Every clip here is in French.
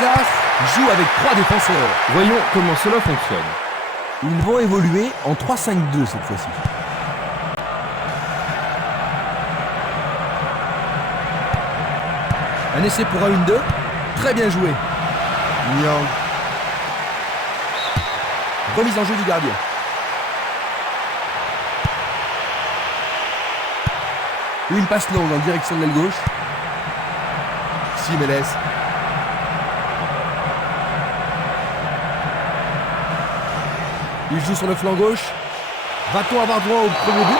l'Alsace joue avec 3 défenseurs. Voyons comment cela fonctionne. Ils vont évoluer en 3-5-2 cette fois-ci. Un essai pour un 1-2. Très bien joué. Niang. Remise en jeu du gardien. Une passe longue en direction de l'aile gauche. Simeles. Il joue sur le flanc gauche. Va-t-on avoir droit au premier but?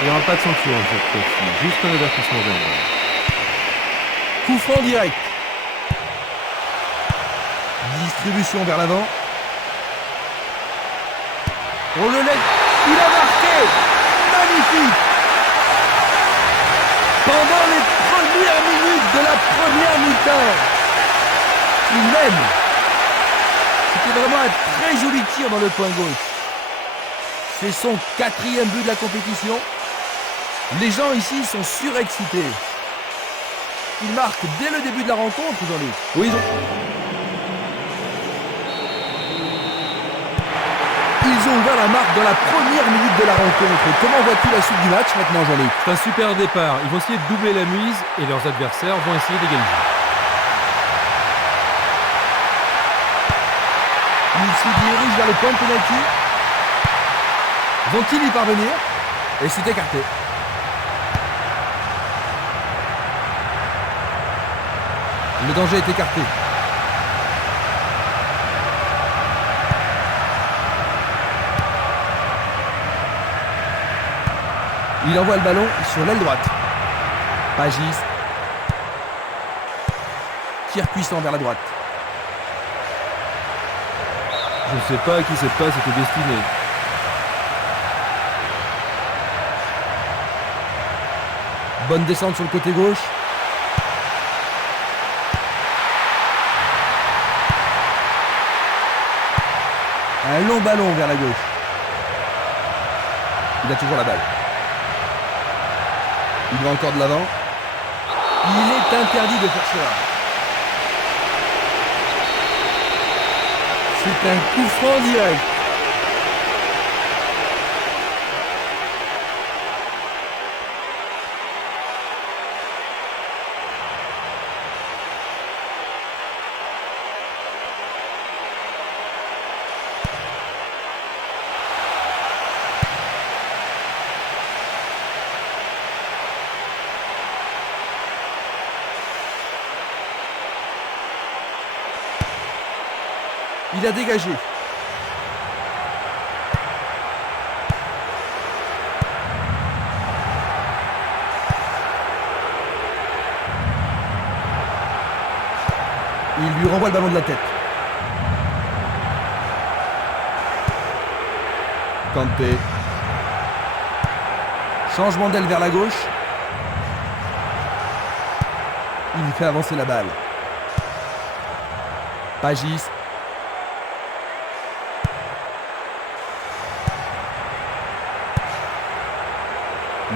Il n'y aura pas de sanction cette fois-ci, juste un avertissement général. Coup franc direct. Distribution vers l'avant. On le laisse. Il a marqué. Magnifique. Pendant les premières minutes de la première mi-temps. Il mène. C'était vraiment un très joli tir dans le coin gauche. C'est son 4e but de la compétition. Les gens ici sont surexcités. Il marque dès le début de la rencontre, Jean-Luc. Oui, Ils ont ouvert la marque dans la première minute de la rencontre. Comment vois-tu la suite du match maintenant, Jean-Luc? c'est un super départ. Ils vont essayer de doubler la mise et leurs adversaires vont essayer d'égaliser. Ils se dirigent vers le point de pénalty. Vont-ils y parvenir? Et c'est écarté. Le danger est écarté. Il envoie le ballon sur l'aile droite. Pagis. Tir puissant vers la droite. Je ne sais pas à qui cette passe était destinée. Bonne descente sur le côté gauche. Un long ballon vers la gauche. Il a toujours la balle. Il va encore de l'avant. Il est interdit de faire cela. C'est un coup franc direct. Il a dégagé. Il lui renvoie le ballon de la tête. Kanté. Changement d'aile vers la gauche. Il fait avancer la balle. Pagis.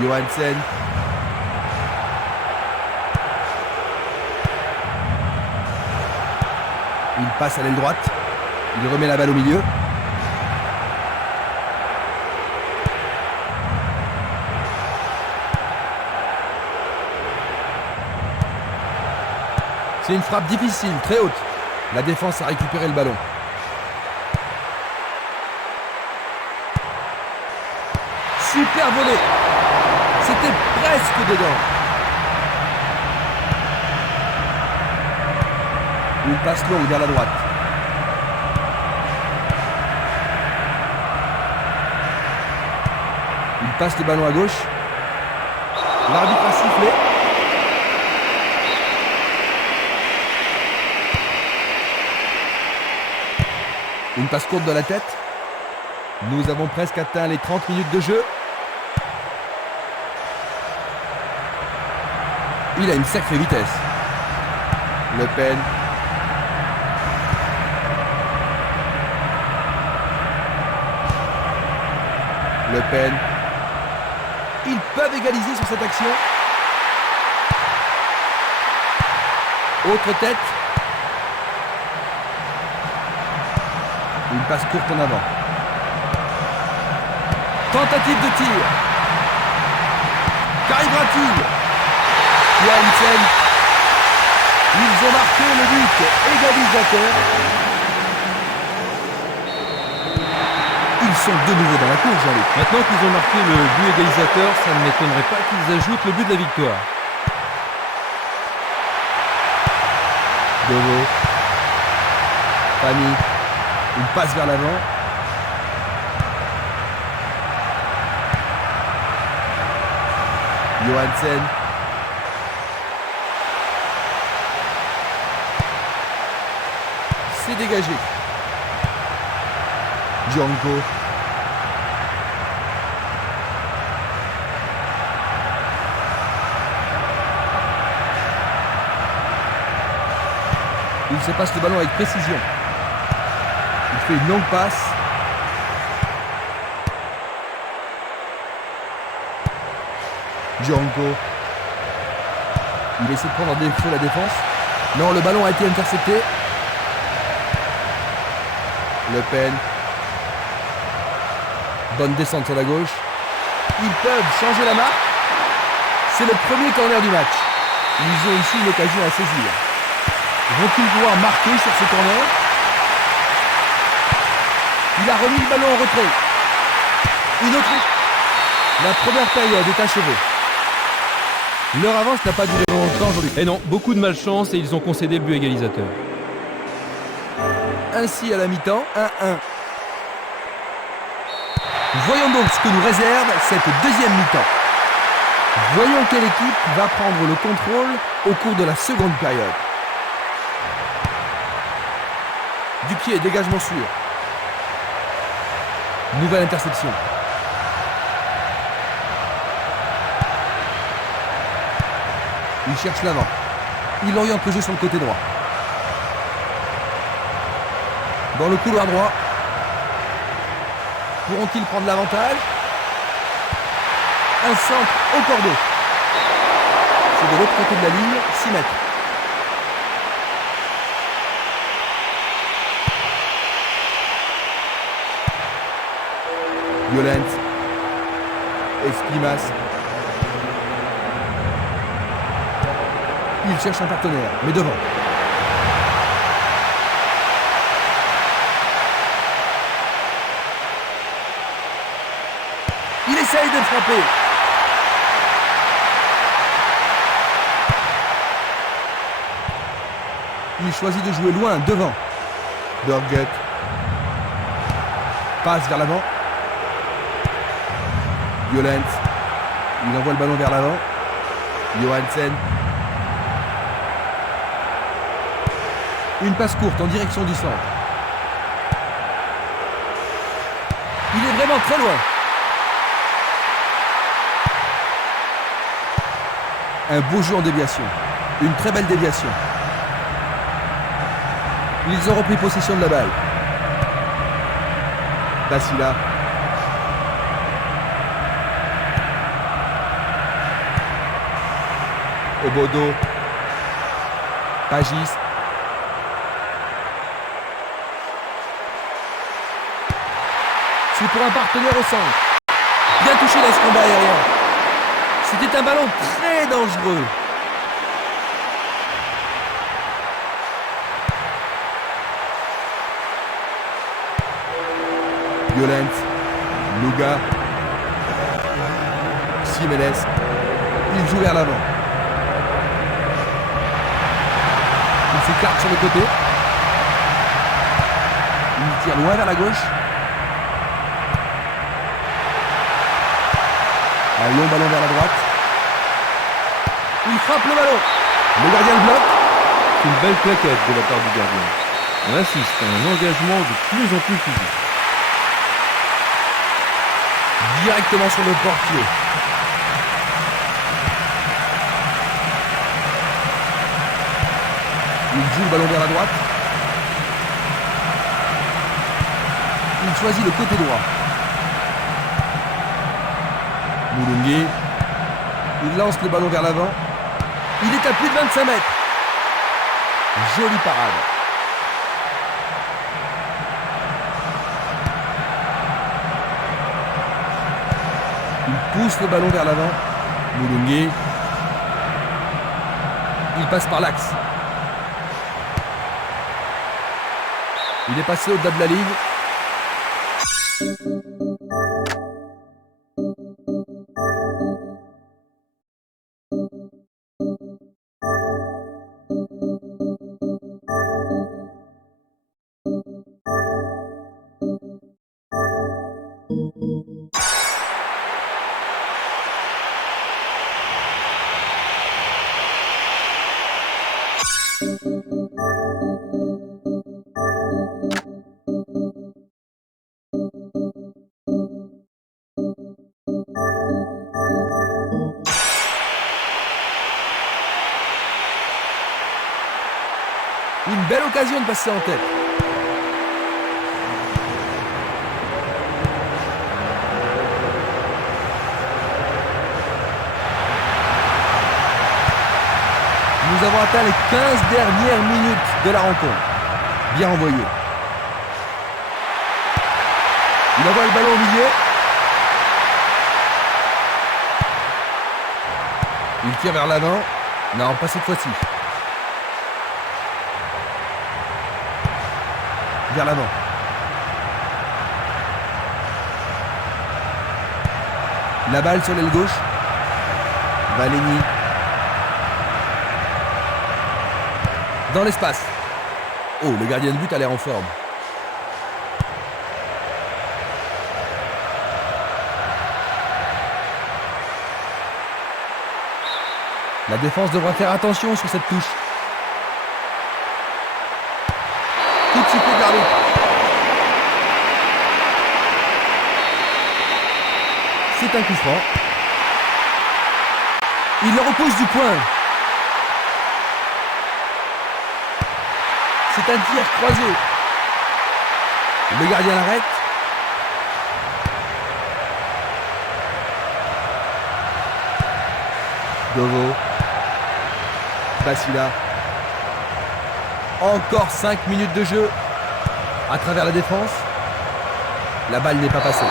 Johansen. Il passe à l'aile droite. Il remet la balle au milieu. C'est une frappe difficile, très haute. La défense a récupéré le ballon. Super volée. C'était presque dedans. Une passe longue vers la droite. Il passe le ballon à gauche. L'arbitre a sifflé. Une passe courte de la tête. Nous avons presque atteint les 30 minutes de jeu. Il a une sacrée vitesse. Le Pen. Le Pen. Ils peuvent égaliser sur cette action. Autre tête. Une passe courte en avant. Tentative de tir. Qu'arrivera-t-il? Johansen. Ils ont marqué le but égalisateur. Ils sont de nouveau dans la course, Jean-Luc. Maintenant qu'ils ont marqué le but égalisateur, ça ne m'étonnerait pas qu'ils ajoutent le but de la victoire. Deveau. Fanny. Une passe vers l'avant. Johansen. C'est dégagé. Django. Il se passe le ballon avec précision. Il fait une longue passe. Django. Il essaie de prendre en défaut la défense. Non, le ballon a été intercepté. Le Pen. Bonne descente sur la gauche. Ils peuvent changer la marque. C'est le premier corner du match. Ils ont ici une occasion à saisir. Vont-ils pouvoir marquer sur ce corner? Il a remis le ballon en retrait. Une autre. La première période est achevée. Leur avance n'a pas duré longtemps aujourd'hui. Et non, beaucoup de malchance et ils ont concédé le but égalisateur. Ainsi à la mi-temps, 1-1. Voyons donc ce que nous réserve cette deuxième mi-temps. Voyons quelle équipe va prendre le contrôle au cours de la seconde période. Du pied, dégagement sûr. Nouvelle interception. Il cherche l'avant. Il oriente le jeu sur le côté droit. Dans le couloir droit. Pourront-ils prendre l'avantage? Un centre au cordeau. C'est de l'autre côté de la ligne, 6 mètres. Violent. Esquimas. Il cherche un partenaire, mais devant. Il essaye de frapper. Il choisit de jouer loin, devant. Burgut. Passe vers l'avant. Violent. Il envoie le ballon vers l'avant. Johansen. Une passe courte en direction du centre. Il est vraiment très loin. Un beau jeu en déviation. Une très belle déviation. Ils ont repris possession de la balle. Bassila. Obodo. Pagis. C'est pour un partenaire au centre. Bien touché dans ce combat aérien. C'était un ballon très dangereux. Violent. Luga. Simenes. Il joue vers l'avant. Il s'écarte sur le côté. Il tire loin vers la gauche. Un long ballon vers la droite. Il frappe le ballon. Le gardien le bloque. C'est une belle plaquette de la part du gardien. On assiste à un engagement de plus en plus physique. Directement sur le portier. Il joue le ballon vers la droite. Il choisit le côté droit. Moulungi. Il lance le ballon vers l'avant. Il est à plus de 25 mètres. Jolie parade. Il pousse le ballon vers l'avant. Moulungue. Il passe par l'axe. Il est passé au-delà de la ligne. Une belle occasion de passer en tête. Nous avons atteint les 15 dernières minutes de la rencontre. Bien envoyé. Il envoie le ballon au milieu. Il tire vers l'avant. Non, pas cette fois-ci. Vers l'avant. La balle sur l'aile gauche. Valény. Dans l'espace. Oh, le gardien de but a l'air en forme. La défense devra faire attention sur cette touche. Coup de sifflet de l'arbitre. C'est un coup franc. Il le repousse du point. C'est un tir croisé. Le gardien l'arrête. Dovo. Basila. Encore 5 minutes de jeu. À travers la défense. La balle n'est pas passée.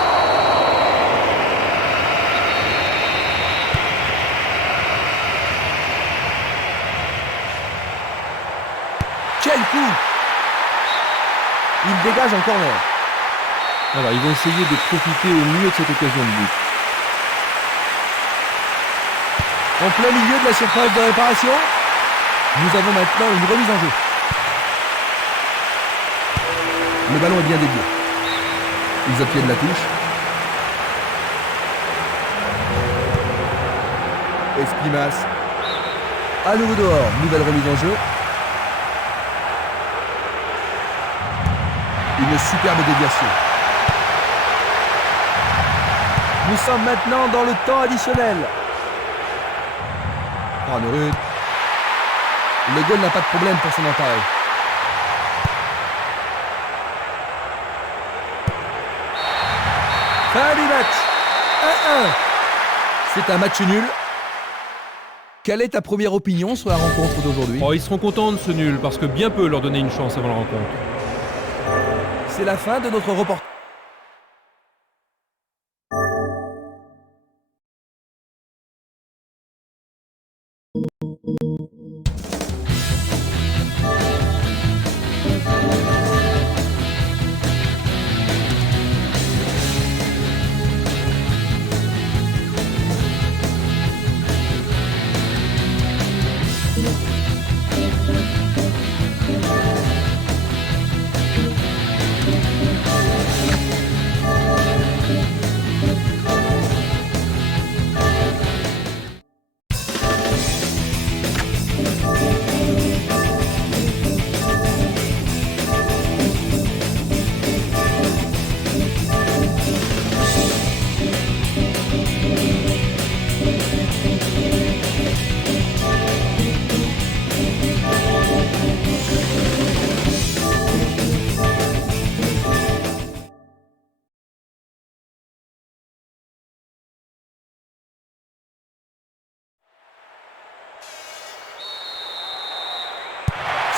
Quel coup! Il dégage en corner. Alors, ils vont essayer de profiter au mieux de cette occasion de but. En plein milieu de la surface de réparation, nous avons maintenant une remise en jeu. Le ballon est bien dévié. Ils obtiennent la touche. Esprimas. À nouveau dehors. Nouvelle remise en jeu. Une superbe déviation. Nous sommes maintenant dans le temps additionnel. Ruud. Le goal n'a pas de problème pour s'en emparer. Fin du match. 1-1. C'est un match nul. Quelle est ta première opinion sur la rencontre d'aujourd'hui? Oh, ils seront contents de ce nul parce que bien peu leur donner une chance avant la rencontre. C'est la fin de notre reportage.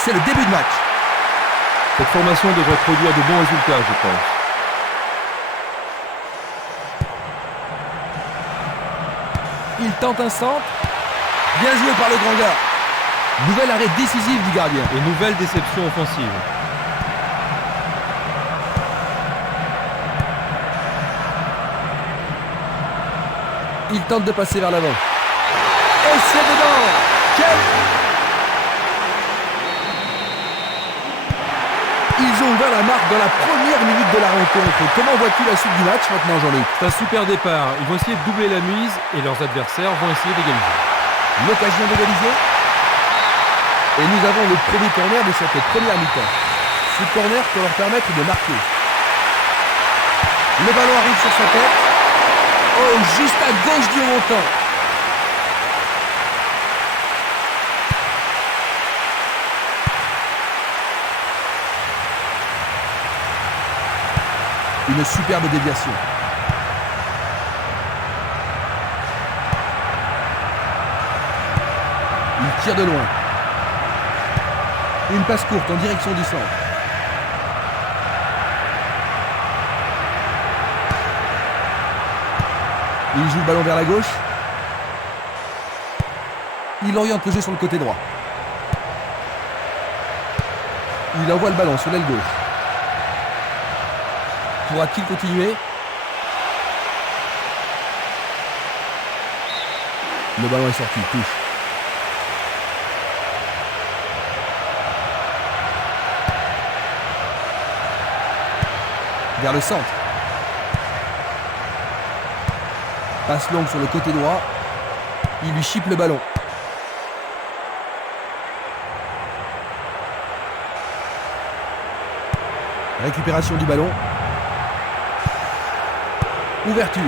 C'est le début de match. Cette formation devrait produire de bons résultats, je pense. Il tente un centre. Bien joué par le grand gars. Nouvel arrêt décisif du gardien. Et nouvelle déception offensive. Il tente de passer vers l'avant. Et c'est dedans. Ils ont ouvert la marque dans la première minute de la rencontre. Comment vois-tu la suite du match maintenant, Jean-Luc? C'est un super départ. Ils vont essayer de doubler la mise et leurs adversaires vont essayer d'égaliser. L'occasion d'égaliser. Et nous avons le premier corner de cette première mi-temps. Ce corner peut leur permettre de marquer. Le ballon arrive sur sa tête. Oh, juste à gauche du montant. Une superbe déviation. Il tire de loin. Une passe courte en direction du centre. Il joue le ballon vers la gauche. Il oriente le jeu sur le côté droit. Il envoie le ballon sur l'aile gauche. Pourra-t-il continuer? Le ballon est sorti, touche. Vers le centre. Passe longue sur le côté droit. Il lui chipe le ballon. Récupération du ballon. Ouverture.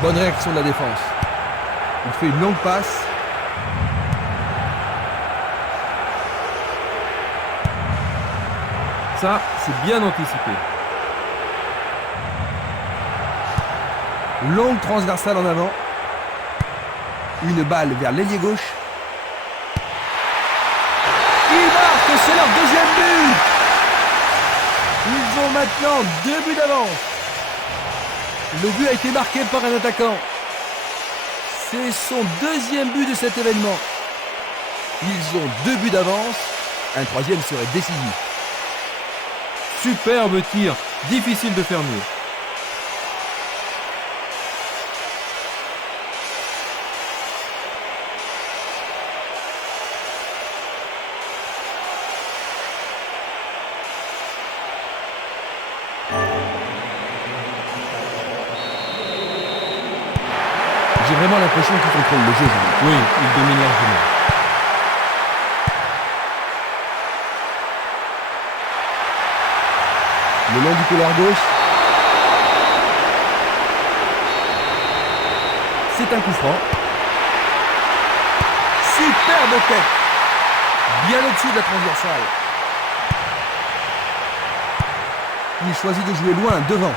Bonne réaction de la défense. Il fait une longue passe. Ça, c'est bien anticipé. Longue transversale en avant. Une balle vers l'ailier gauche. Ils marquent, c'est leur deuxième but. Ils ont maintenant 2 buts d'avance. Le but a été marqué par un attaquant. C'est son deuxième but de cet événement. Ils ont 2 buts d'avance. Un troisième serait décisif. Superbe tir. Difficile de faire mieux. J'ai vraiment l'impression qu'il contrôle le jeu. Oui, il domine largement. Le long du couloir gauche. C'est un coup franc. Superbe tête. Bien au-dessus de la transversale. Il choisit de jouer loin, devant.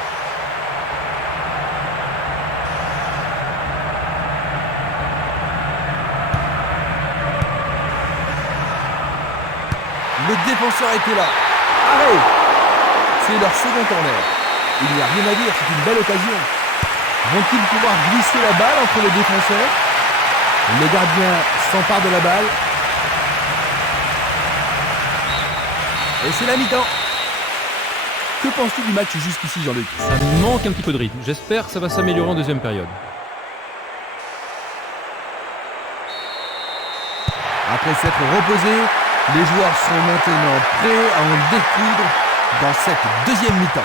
Le défenseur était là. Arrêt. C'est leur second corner. Il n'y a rien à dire, c'est une belle occasion. Vont-ils pouvoir glisser la balle entre les défenseurs? Le gardien s'empare de la balle. Et c'est la mi-temps. Que penses-tu du match jusqu'ici, Jean-Luc? Ça manque un petit peu de rythme. J'espère que ça va s'améliorer en deuxième période. Après s'être reposés, les joueurs sont maintenant prêts à en découdre dans cette deuxième mi-temps.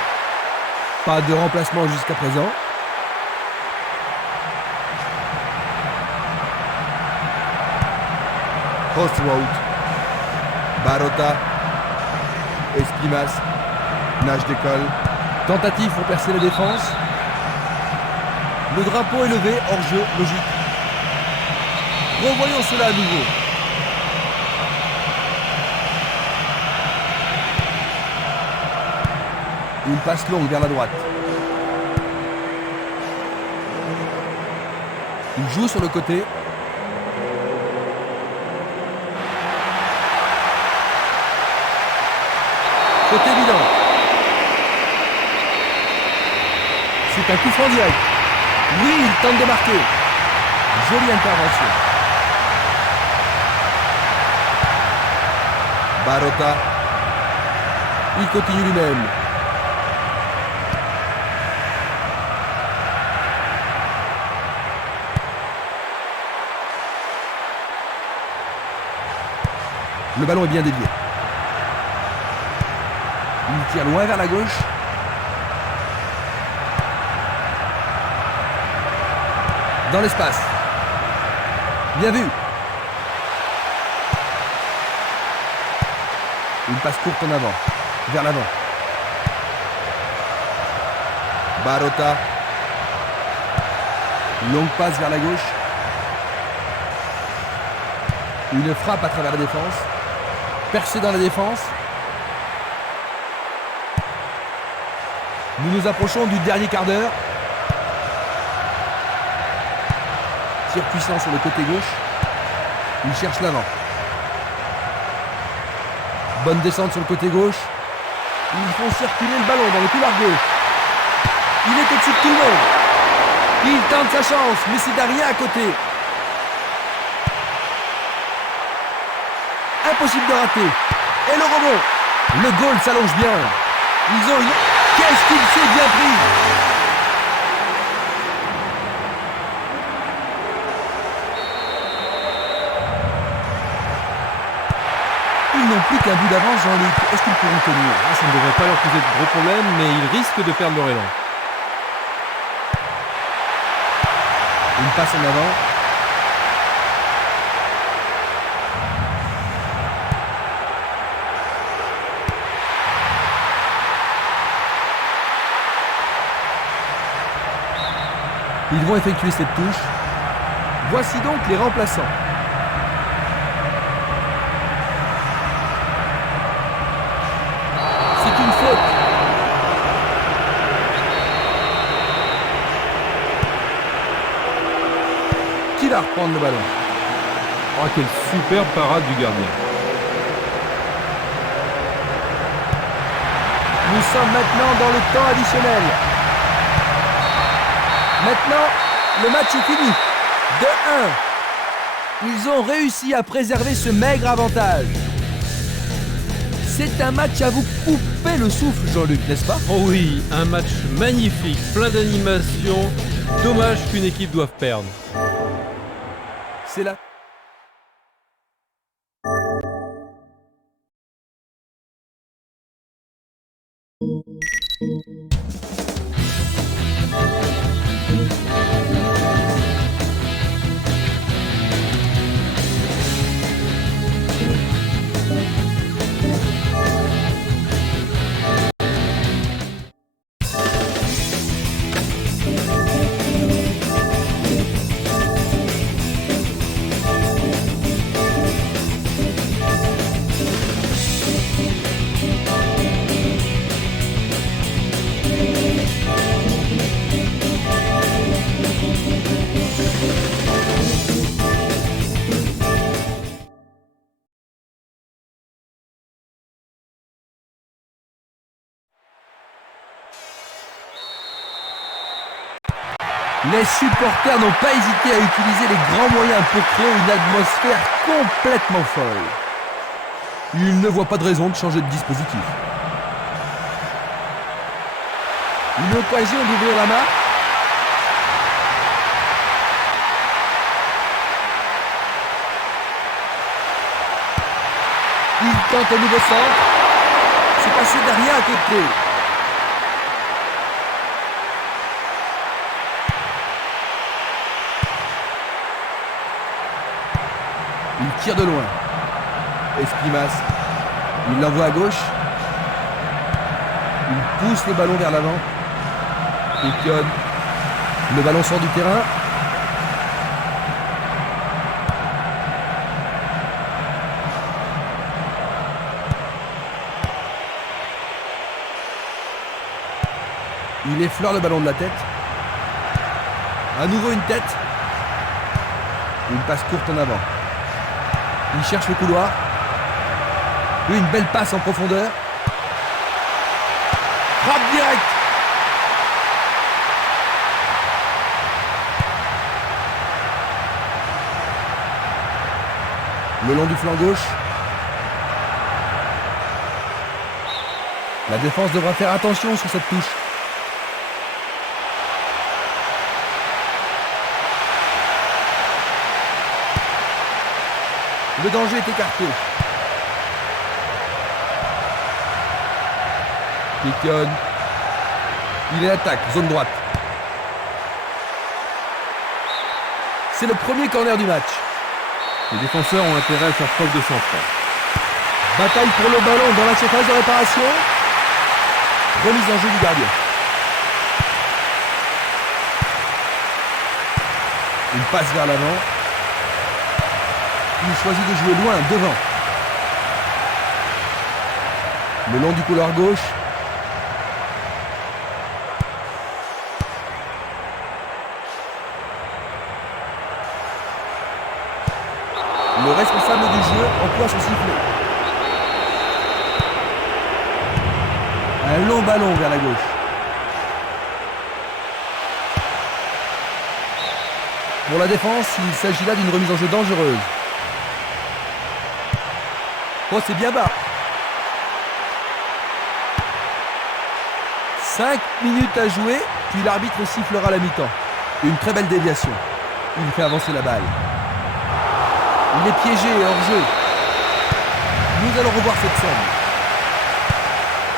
Pas de remplacement jusqu'à présent. Hostwout, Barota, Espimas, nage d'école. Tentative pour percer la défense. Le drapeau est levé, hors jeu, logique. Revoyons cela à nouveau. Une passe longue vers la droite. Il joue sur le côté. Faute évidente. C'est un coup franc direct. Oui, il tente de marquer. Jolie intervention. Barota. Il continue lui-même. Le ballon est bien dévié. Il tire loin vers la gauche. Dans l'espace. Bien vu. Une passe courte en avant. Vers l'avant. Barota. Longue passe vers la gauche. Une frappe à travers la défense. Percé dans la défense. Nous nous approchons du dernier quart d'heure. Tir puissant sur le côté gauche. Il cherche l'avant. Bonne descente sur le côté gauche. Ils font circuler le ballon dans le couloir gauche. Il est au-dessus de tout le monde. Il tente sa chance, mais c'est Darien à côté. Impossible de rater. Et le rebond. Le goal s'allonge bien. Ils ont une... Qu'est-ce qu'il s'est bien pris! Ils n'ont plus qu'un bout d'avance, Jean-Luc. Est-ce qu'ils pourront tenir? Ça ne devrait pas leur poser de gros problèmes, mais ils risquent de perdre leur élan. Une passe en avant. Ils vont effectuer cette touche. Voici donc les remplaçants. C'est une faute. Qui va reprendre le ballon? Oh, quelle superbe parade du gardien. Nous sommes maintenant dans le temps additionnel. Maintenant, le match est fini. 2-1. Ils ont réussi à préserver ce maigre avantage. C'est un match à vous couper le souffle, Jean-Luc, n'est-ce pas? Oh oui, un match magnifique, plein d'animation. Dommage qu'une équipe doive perdre. C'est là. Les supporters n'ont pas hésité à utiliser les grands moyens pour créer une atmosphère complètement folle. Ils ne voient pas de raison de changer de dispositif. Une occasion d'ouvrir la marque. Il tente un nouveau centre. C'est passé derrière à côté. Il tire de loin. Esprimas. Il l'envoie à gauche. Il pousse le ballon vers l'avant. Pétionne. Le ballon sort du terrain. Il effleure le ballon de la tête. À nouveau une tête. Une passe courte en avant. Il cherche le couloir. Une belle passe en profondeur. Frappe directe. Le long du flanc gauche. La défense devra faire attention sur cette touche. Le danger est écarté. Piquionne. Il est attaque, zone droite. C'est le premier corner du match. Les défenseurs ont intérêt à faire preuve de sang-froid. Bataille pour le ballon dans la surface de réparation. Remise en jeu du gardien. Une passe vers l'avant. Il choisit de jouer loin, devant. Le long du couloir gauche. Le responsable du jeu emploie son sifflet. Un long ballon vers la gauche. Pour la défense, il s'agit là d'une remise en jeu dangereuse. Oh, c'est bien bas. 5 minutes à jouer, puis l'arbitre sifflera la mi-temps. Une très belle déviation. Il fait avancer la balle. Il est piégé et hors jeu. Nous allons revoir cette scène.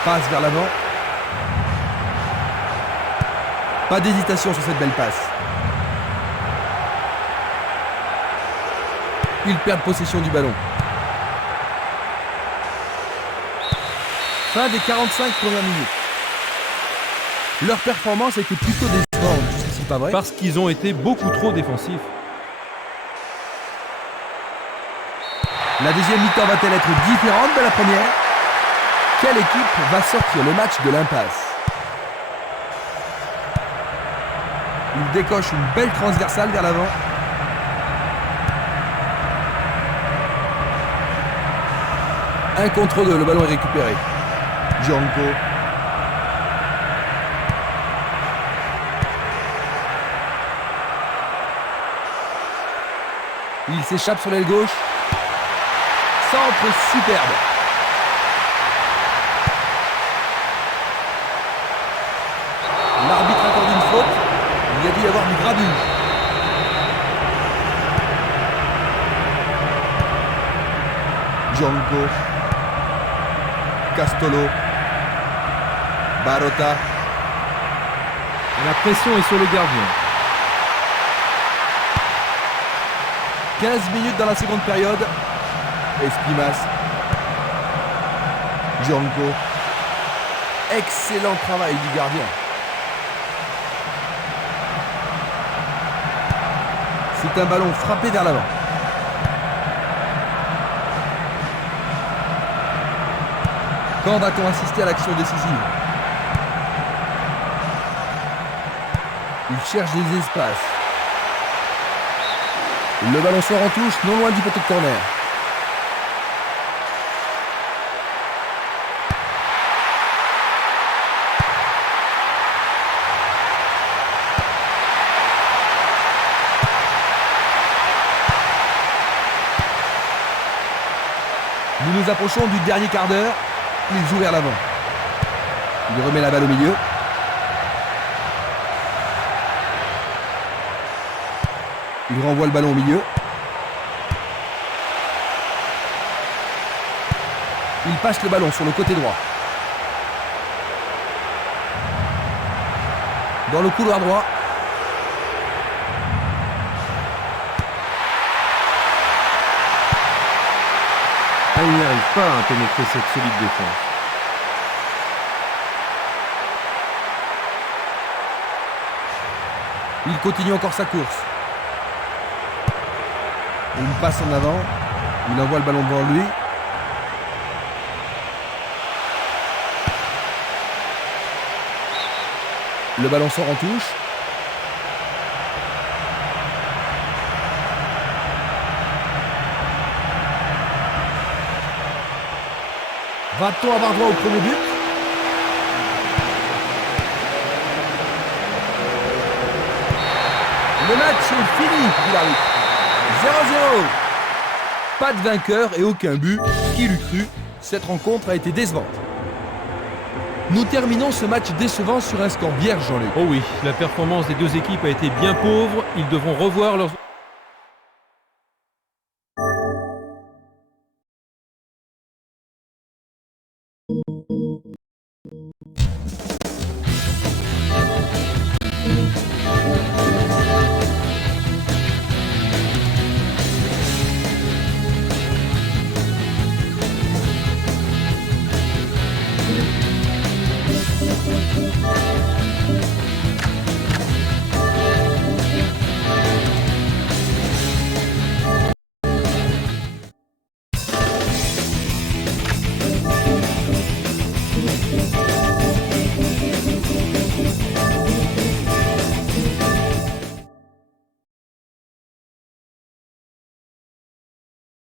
Passe vers l'avant. Pas d'hésitation sur cette belle passe. Ils perdent possession du ballon. Fin des 45 premières minutes. Leur performance était plutôt décevante, jusqu'ici, pas vrai? Parce qu'ils ont été beaucoup trop défensifs. La deuxième mi-temps va-t-elle être différente de la première? Quelle équipe va sortir le match de l'impasse? Il décoche une belle transversale vers l'avant. Un contre deux, le ballon est récupéré. Gianco. Il s'échappe sur l'aile gauche. Centre superbe. L'arbitre accorde une faute. Il y a dû y avoir du grabuge. Gianco. Castolo. Barota. La pression est sur le gardien. 15 minutes dans la seconde période. Espimas. Gianco. Excellent travail du gardien. C'est un ballon frappé vers l'avant. Quand va-t-on assister à l'action décisive? Il cherche des espaces. Le ballon sort en touche, non loin du poteau de corner. Nous nous approchons du dernier quart d'heure. Il joue vers l'avant. Il remet la balle au milieu. Il renvoie le ballon au milieu. Il passe le ballon sur le côté droit. Dans le couloir droit. Il n'arrive pas à pénétrer cette solide défense. Il continue encore sa course. Une passe en avant. Il envoie le ballon devant lui. Le ballon sort en touche. Va-t-on avoir droit au premier but? Le match est fini, dit l'arbitre. 0-0. Pas de vainqueur et aucun but. Qui l'eût cru? Cette rencontre a été décevante. Nous terminons ce match décevant sur un score vierge, Jean-Luc. Oh oui, la performance des deux équipes a été bien pauvre. Ils devront revoir leurs